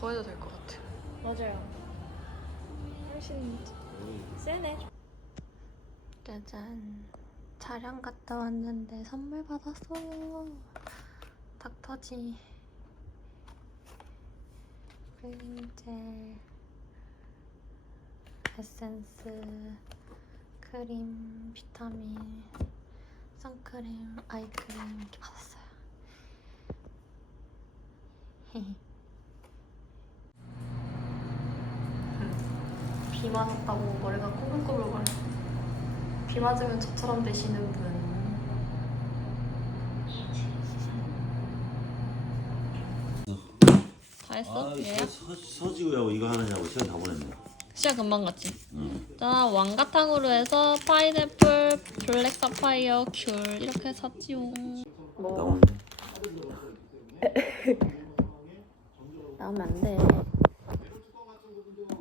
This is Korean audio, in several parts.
더워야 될것 같아. 맞아요. 훨씬 세네. 짜잔. 촬영 갔다 왔는데 선물 받았어요. 닥터지. 크림젤, 에센스, 크림, 비타민, 선크림, 아이크림 이렇게 받았어요. 비 맞았다고 머리가 꼬불꼬불거려. 비 맞으면 저처럼 되시는 분. 다 했어? 아, 얘야? 서, 서지우하고 이거 하느냐고 시간 다 보냈네. 시간 금방 갔지? 응. 짠 왕가탕으로 해서 파인애플, 블랙 사파이어, 귤 이렇게 샀지요. 나오는데? 나오면 안 돼.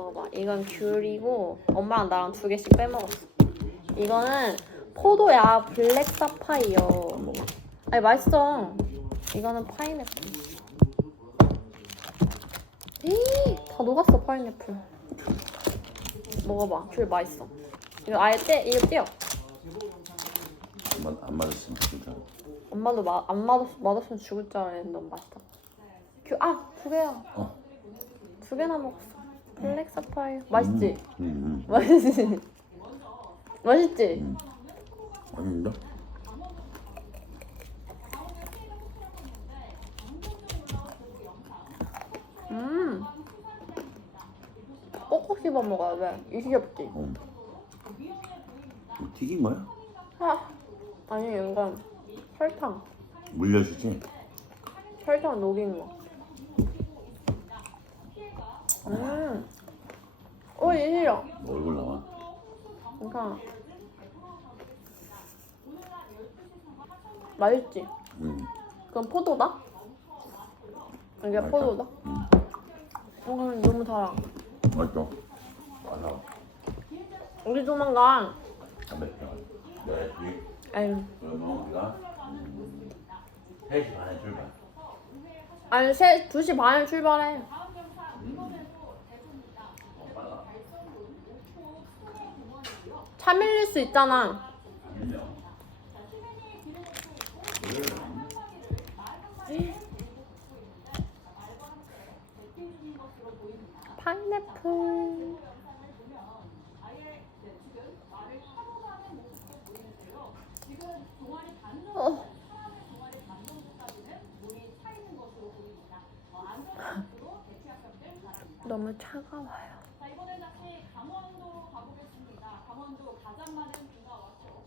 먹어봐. 이건 귤이고 엄마랑 나랑 두 개씩 빼먹었어. 이거는 포도야 블랙 사파이어. 아니 맛있어. 이거는 파인애플. 에이, 다 녹았어 파인애플. 먹어봐. 귤 맛있어. 이거 아예 떼 이거 떼요. 안, 맞, 안 맞았으면 진짜. 엄마도 마, 안 맛없, 맛없으면 죽을 줄 알았는데 너무 맛있다. 귤, 아! 두 개야. 어. 두 개나 먹었어. 블랙 사파이어. 맛있지? 응, 응. 맛있지? 맛있지? 응. 아닌데? 음. 꼭꼭 씹어 먹어야 돼. 이시겹지? 어. 뭐 튀긴 거야? 아. 아니, 이건 설탕. 물려주지? 설탕 녹인 거. 음. 오, 이시려. 뭐 얼굴 나와? 괜찮아. 맛있지? 응. 그건 포도다? 이게 맛있다. 포도다? 응. 어, 너무 달아. 맛있어. 안 나와. 우리 조만간, 담배 피워. 네, 뒤. 아니, 그러면 우리가 음, 3시 반에 출발. 아니, 세, 2시 반에 출발해. 어, 빨라. 차 밀릴 수 있잖아. 파인애플. 어. 너무 차가워요. 자, 이번엔 다시 강원도로 가보겠습니다. 강원도 가장 많은 비가 왔죠.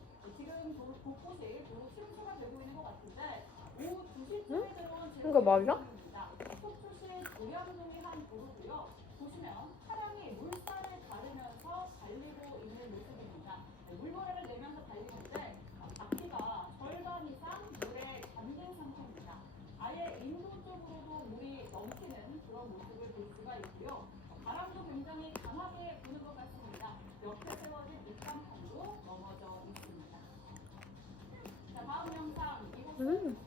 지금 곳곳이 도로 침수가 되고 있는 것 같은데 오후 2시쯤에 들어온 이거 맞아? 제보입니다. 속초시 도량동의 한 도로고요. 보시면 차량이 물살을 가르면서 달리고 있는 모습입니다. 네, 물모래를 내면서 달리는데 바퀴가 절반 이상 물에 잠긴 상태입니다. 아예 인도 쪽으로도 물이 넘치는 그런 모습을 볼 수가 있고요. 바람도 굉장히 강하게 부는 것 같습니다. 옆에 세워진 밑간판도 넘어져 있습니다. 자, 다음 영상 이곳은 음.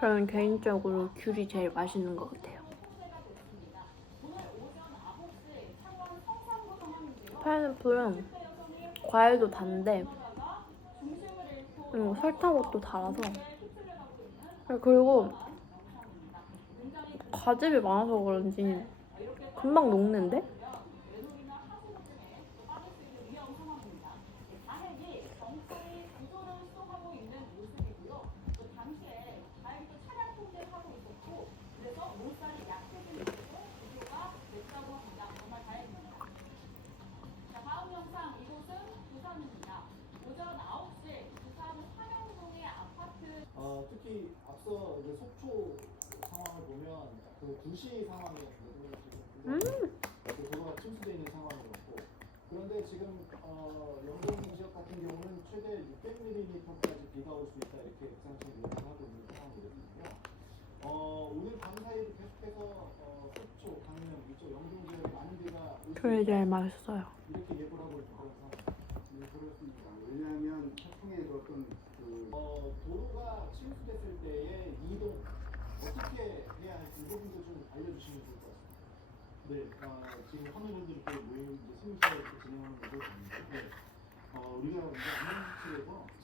저는 개인적으로 귤이 제일 맛있는 것 같아요. 홍수가 됐습니다. 오늘 오전 9시 창원 성산구 상황인데요. 파인애플은 과일도 단데 중심을 잃고 음, 설탕도 달아서 그리고 과즙이 많아서 그런지 금방 녹는데? 다행히 경찰이 구조를 수행하고 있는 모습이고요. 또 당시에 다행히도 차량 통제하고 있었고 그래서 물살이 약해진 곳에서 구조가 됐다고 합니다. 정말 다행입니다. 자, 다음 영상 이곳은 부산입니다. 오전 9시 부산 화영동의 아파트 어, 특히 속초 상황을 보면 그 2시 상황이었거든요. 굉장히 그 도로가 침수되어 있는 상황이었고 그런데 지금 어, 영동 지역 같은 경우는 최대 600mm까지 비가 올 수 있다 이렇게 기상청 예상하고 있는 상황이거든요. 어, 오늘 밤 사이도 계속해서 어, 속초, 강릉 이쪽 영동 지역에 많은 비가 있다 제일 맛있어요. 이렇게 예보를 하고 있는 그런 상황. 네, 그렇습니다. 왜냐하면 태풍의 그 어떤 그 어떻게 해야 할지 이 부분도 좀 알려주시면 좋을 것 같습니다. 네, 어, 지금 이렇게 모임 이제 이렇게 진행하는 보는데, 네. 어, 우리가 이제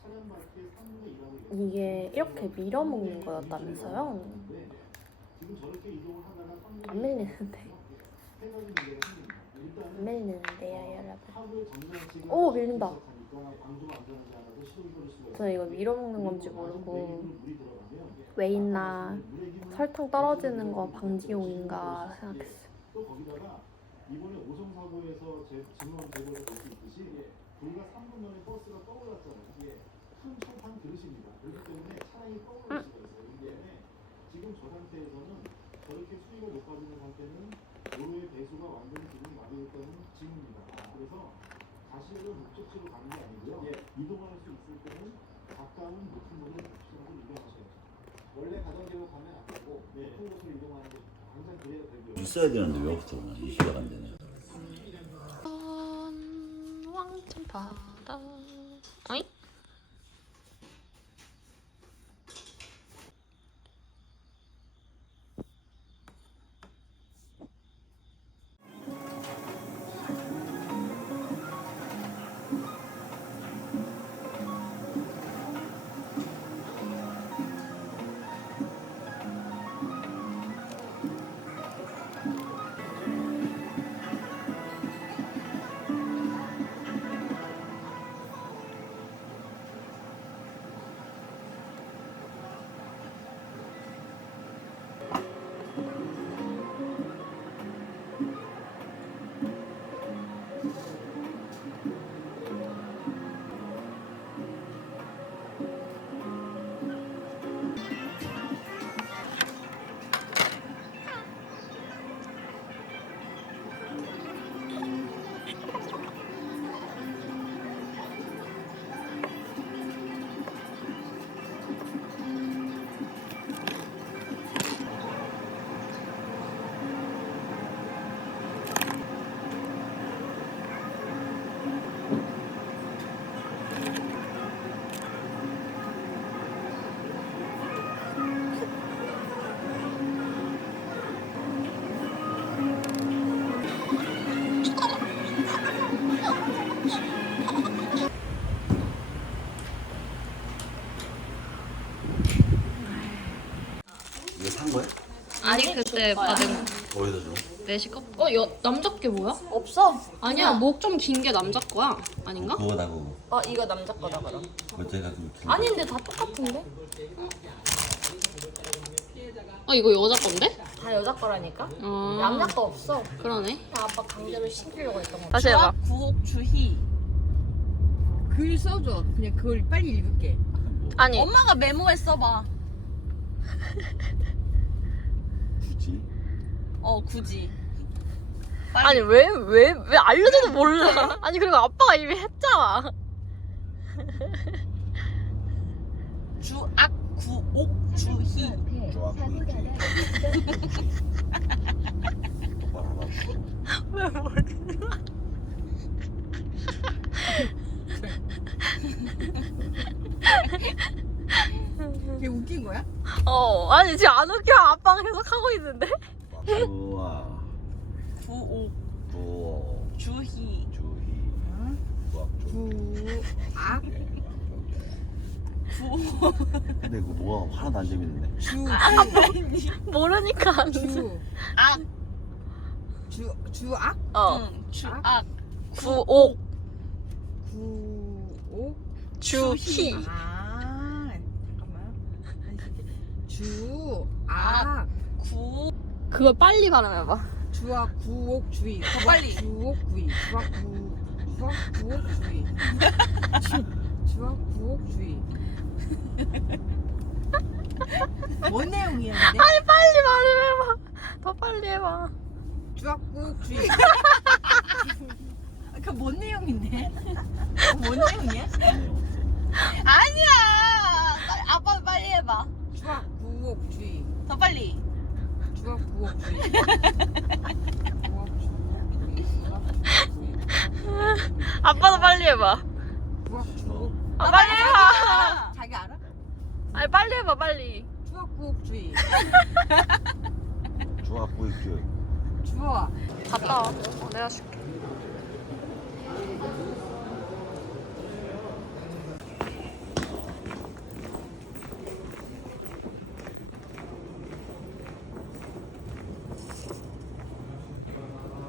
차량 밖에 3분의 1하고 이게 이렇게 밀어먹는 거였다면서요? 지금 저렇게 이동을 3분의 안 밀리는데. 일단은 안 밀리는데요, 여러분. 오, 밀린다. 부족하니까 방조가 안전하지 않아서 시동이 걸릴 수가 있어요. 저 이거 밀어먹는 건지 모르고 왜 있나 설탕 떨어지는 거 방지용인가 생각했어요. 또 거기다가 이번에 오송 사고에서 제 증언 제보에서 볼수 있듯이 불과 3분 만에 버스가 떠올랐잖아요. 큰 철판 그릇입니다. 그렇기 때문에 차량이 떠오를 수가 있어요. 그렇기 때문에 지금 저 상태에서는 저렇게 수위가 높아지는 상태는 도로의 배수가 완전히 지금 마비됐다는 징후입니다. 그래서 자신을 목적지로 가는 게 아니고요. 이동할 수 있을 때는 가까운 높은 곳을 목적지로 이동하셔야죠. 원래 가던 길로 가면 안 되고 높은 곳으로 이동하는 게. 있어야 되는데 왜 없어? 이슈가 안 되네. 왕좀 받아. 산 거야? 아니 그때 받은 어디다 줘? 내시 컵. 어, 여, 남자 게 뭐야? 없어. 아니야, 목 좀 긴 게 남자 거야. 아닌가? 그거다 그거. 어 이거 남자 거다 그럼. 어째가 그 긴. 아닌데 다 똑같은데? 아, 이거 여자 건데? 다 여자 거라니까. 아, 남자 거 없어. 그러네. 아빠 강제로 신기려고 했던 거. 다시 해봐. 구옥 주희 글 써줘 그냥 그걸 빨리 읽을게 아니 엄마가 메모에 써봐? 어 굳이 아니 왜 왜 왜 알려줘도 몰라. 아니 그리고 아빠가 이미 했잖아. 주악 구옥 주희. 똑바로 하라. 왜 몰라? 그게 웃긴 거야? 어 아니 지금 안 웃겨 아빠가 계속 하고 있는데. 좋아. 구옥. 부어. 주희. 주희. 부악 구악 구옥 근데 그거 뭐가 하나도 안 재밌는데. 주희 모르니까 안 돼. 주악. 주 주악? 어. 응 주악? 구옥. 구옥. 주희. 아 잠깐만. 주악. 구 그거 빨리 발음해봐. 주악 구옥 주의. 더 빨리. 주옥 구의. 주악 구 주악 구옥 주의. 주 주악 구옥 주의. 뭔 내용이야 근데? 아니 빨리 발음해봐. 더 빨리 해봐. 주악 구옥 주의. 그 뭔 내용인데? 뭔 내용이야? 아니야! 빨리, 아빠 빨리 해봐. 주악 구옥 주의. 더 빨리 주악 주옥 주의 아빠도 빨리 해봐. 주옥 아, 빨리 해봐. 자기 알아? 아니 빨리 해봐 빨리. 주악부옥주의. 좋아 보이죠? 주아. 갔다 와. 어, 내가 줄게.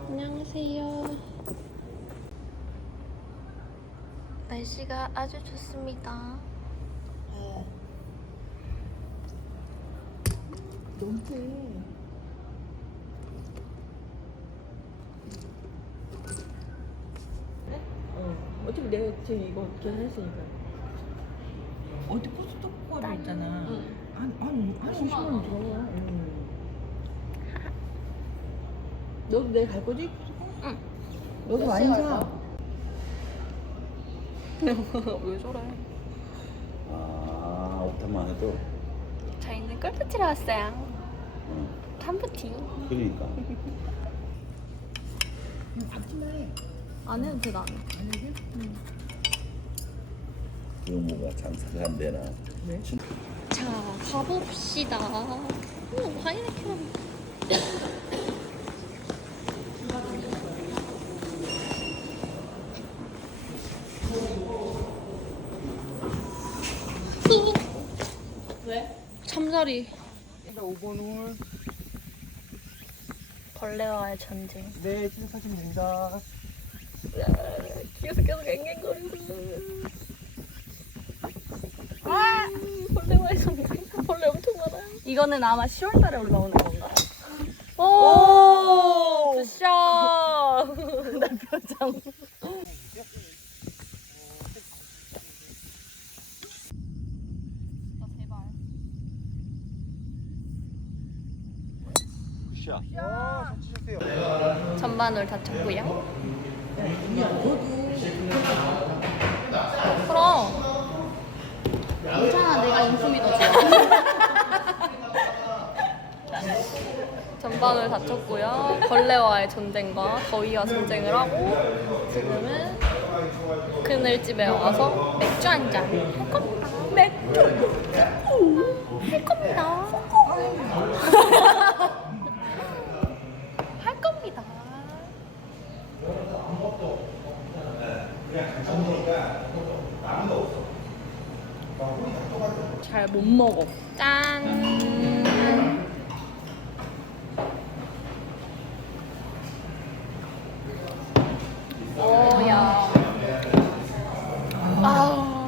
안녕하세요. 날씨가 아주 좋습니다. 어차피 내가 지금 이거 계산했으니까. 어디 코스트코가 있잖아. 한, 한, 한 50만 원 줘. 응. 너도 내일 갈 거지? 응. 너도 많이 사. 왜 저래? 아 옷만 해도 저희는 골프 치러 왔어요. 응. 탐부티. 그러니까 안 해도 돼, 나는. 유모가 장사를 한대나 자, 가봅시다. 오, 하이네켄. 왜? 잠자리. 5번 홀. 벌레와의 전쟁. 네, 진행하시면 됩니다. 계속 계속 앵앵거리고. 아! 벌레와의 전쟁. 벌레 엄청 많아요. 이거는 아마 10월달에 올라오는 건가? 오! 굿샷! 나 표정. 굿샷 와, 잘 치셨어요. 전반을 다쳤고요. 그럼. 괜찮아, 내가 인품이 더 좋아. 전반을 다쳤고요. 벌레와의 전쟁과 더위와 전쟁을 하고 지금은 그늘집에 와서 맥주 한 잔 할 겁니다. 맥주 할 겁니다. 먹어. 짠. 오야. 아.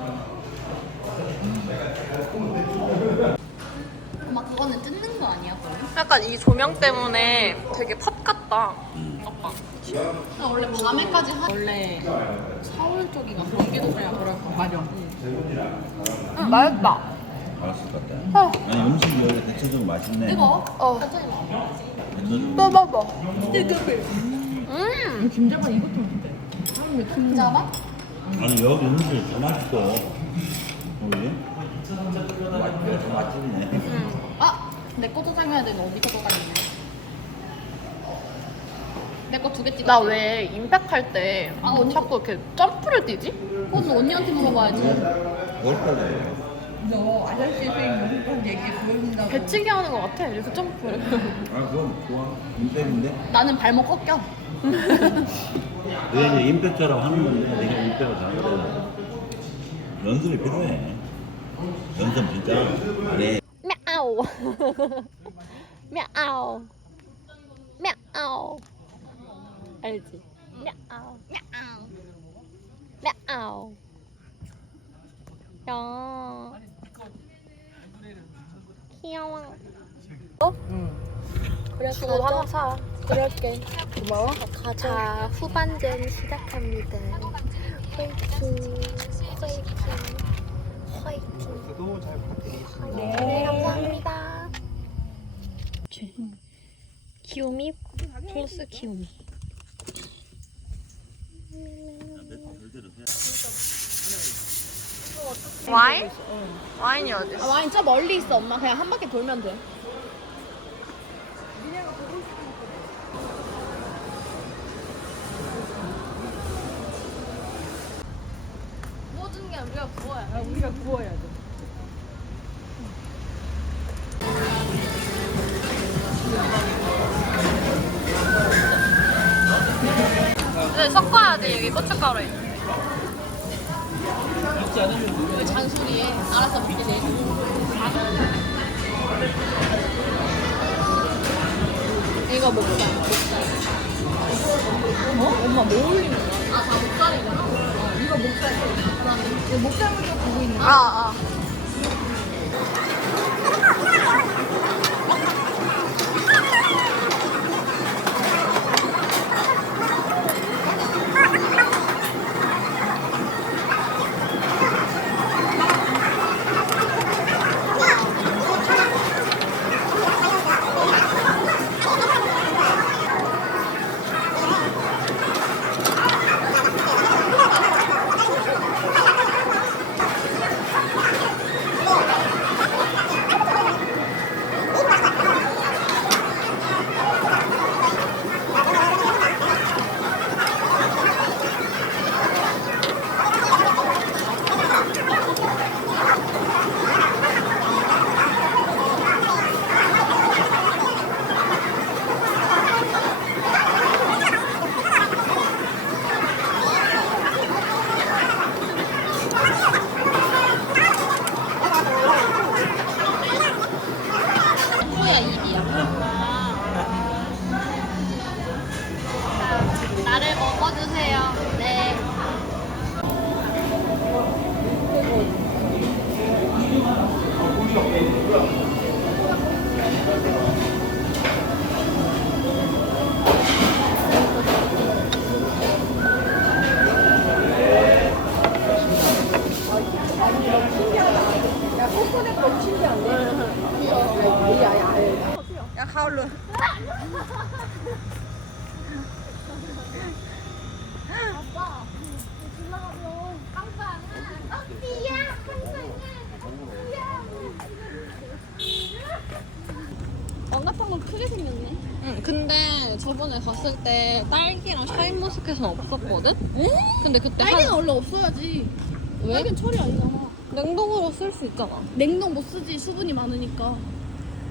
막 그거는 뜯는 거 아니야? 약간 이 조명 때문에 되게 팝 같다. 아빠. 원래 밤에까지 하... 원래 서울 쪽이가 경기도 그냥 그럴까? 맞아. 응, 맛있다. 알았을 것 같다 아니 음식이 원래 대체적으로 맛있네 뜨거? 어. 너 봐봐봐. 음. 김자반 이것도 어때? 김자반? 아니 여기 음식이 더 맛있어 여기 맛, 더 맛집이네 음. 아, 내거 저장해야 되는 어디 거 저장했네. 내거 두 개 찍어. 나 왜 임팩 할 때 아, 자꾸 이렇게 점프를 뛰지? 그건 언니한테 물어봐야지. 뭘 따져요 너 아저씨 선생님 꼭 얘기해 보여준다고. 배치기 하는 것 같아. 이렇게 점프를. 아 그럼 좋아 임팩인데 나는 발목 꺾여. 왜 이제 임팩처럼 하는 건데 내가 임팩을 잘하거든 연습이 필요해 연습 진짜 안해 мяу. мяу. мяу. 알지? мяу. мяу. мяу. 야. 귀여워. 어? 응. 그래, 그거 하나 사. 그럴게. 고마워. 가자. 후반전 시작합니다. 화이팅. 화이팅. 화이팅. 너무 잘 부탁드리겠습니다. 네, 감사합니다. 귀요미 플러스 귀요미. 와인? 와인이 어디 아, 있어? 와인 저 멀리 있어 엄마. 그냥 한 바퀴 돌면 돼. 모든 게 우리가 구워야 돼. 아, 우리가 구워야 돼. 네, 섞어야 돼 여기 고춧가루에. 왜 잔소리해? 알아서 먹게 돼. 이거 목살. 목살. 어? 엄마 뭐 올리는 거야? 아, 다 목살이구나. 어, 이거 목살. 이거 목살 먼저 보고 있는 거야? 아, 왕가탕은 크게 생겼네. 응, 근데 저번에 갔을 때 딸기랑 샤인머스켓은 없었거든? 근데 그때 딸기는 한... 원래 없어야지. 왜? 딸기는 철이 아니잖아. 냉동으로 쓸 수 있잖아. 냉동 못 쓰지 수분이 많으니까.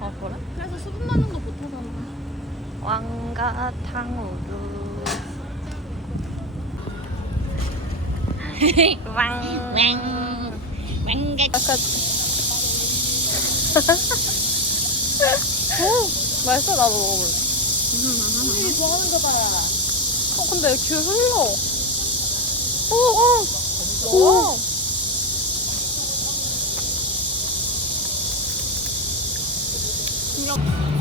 아 그래? 그래서 수분 많은 거 못 하잖아. 왕가탕으로 맛있어 나도 먹어볼래. 이 좋아하는 거 봐라. 어 근데 귤 흘러. 어어. 오. 나는